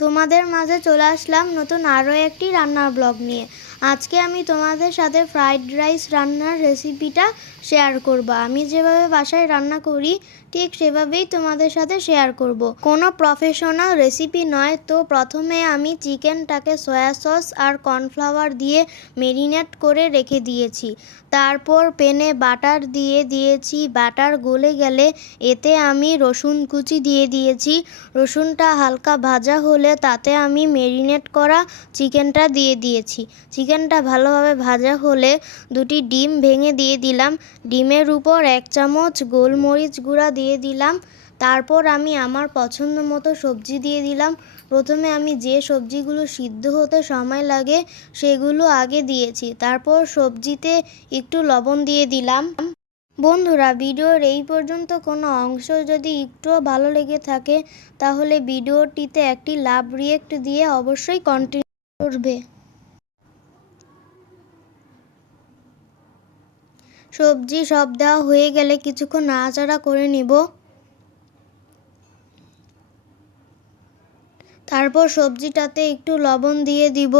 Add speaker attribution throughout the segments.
Speaker 1: তোমাদের মাঝে চলে আসলাম নতুন আরও একটি রান্নার ব্লগ নিয়ে। আজকে আমি তোমাদের সাথে ফ্রাইড রাইস রান্নার রেসিপিটা শেয়ার করব। আমি যেভাবে বাসায় রান্না করি ঠিক সেভাবেই তোমাদের সাথে শেয়ার করব। কোনো প্রফেশনাল রেসিপি নয় তো প্রথমে আমি চিকেনটাকে সয়া সস আর কর্নফ্লাওয়ার দিয়ে মেরিনেট করে রেখে দিয়েছি। তারপর পেনে বাটার দিয়ে দিয়েছি। বাটার গলে গেলে এতে আমি রসুন কুচি দিয়ে দিয়েছি। রসুনটা হালকা ভাজা হলে তাতে আমি মেরিনেট করা চিকেনটা দিয়ে দিয়েছি। চিকেনটা ভালোভাবে ভাজা হলে দুটি ডিম ভেঙে দিয়ে দিলাম। ডিমের উপর এক চামচ গোলমরিচ গুঁড়া দিয়ে দিলাম। তারপর আমি আমার পছন্দ মতো সবজি দিয়ে দিলাম। প্রথমে আমি যে সবজিগুলো সিদ্ধ হতে সময় লাগে সেগুলো আগে দিয়েছি। তারপর সবজিতে একটু লবণ দিয়ে দিলাম। বন্ধুরা, ভিডিওর এই পর্যন্ত কোনো অংশ যদি একটুও ভালো লেগে থাকে, তাহলে ভিডিওটিতে একটি লাভ রিয়েক্ট দিয়ে অবশ্যই কন্টিনিউ করবে। সবজি সব দেওয়া হয়ে গেলে কিছুক্ষণ নাড়াচাড়া করে নিব। তারপর সবজিটাতে একটু লবণ দিয়ে দিব।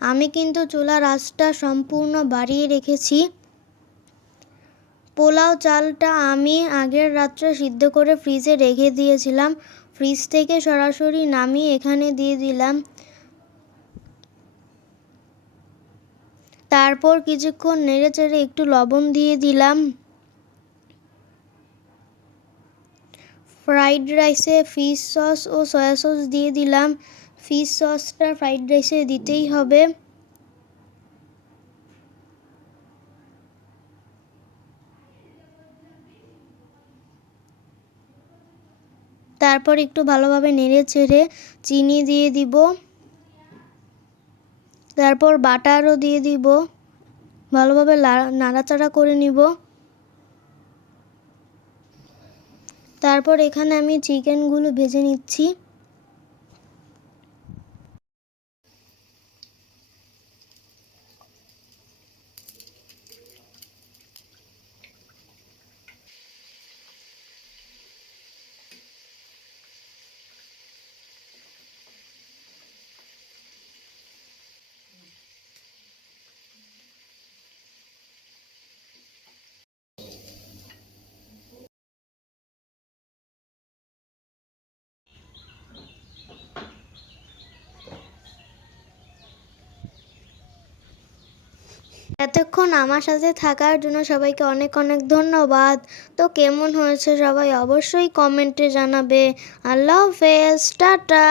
Speaker 1: আমি কিন্তু চুলার আঁচটা সম্পূর্ণ বাড়িয়ে রেখেছি। পোলাও চালটা আমি আগের রাত্রে সিদ্ধ করে ফ্রিজে রেখে দিয়েছিলাম। ফ্রিজ থেকে সরাসরি নামিয়ে এখানে দিয়ে দিলাম। তারপর কিছুক্ষণ নেড়ে চেড়ে একটু লবণ দিয়ে দিলাম। ফ্রাইড রাইসে ফিশ সস ও সয়া সস দিয়ে দিলাম। ফিশ সসটা ফ্রাইড রাইসে দিতেই হবে। তারপর একটু ভালোভাবে নেড়ে চেড়ে চিনি দিয়ে দিব। তারপর বাটারও দিয়ে দিব। ভালোভাবে নাড়াচাড়া করে নিব। তারপর এখানে আমি চিকেনগুলো ভেজে নিচ্ছি। এতক্ষণ আমার সাথে থাকার জন্য সবাইকে অনেক অনেক ধন্যবাদ। তো কেমন হয়েছে সবাই অবশ্যই কমেন্টে জানাবে। আল্লাহ হাফেজ, টাটা।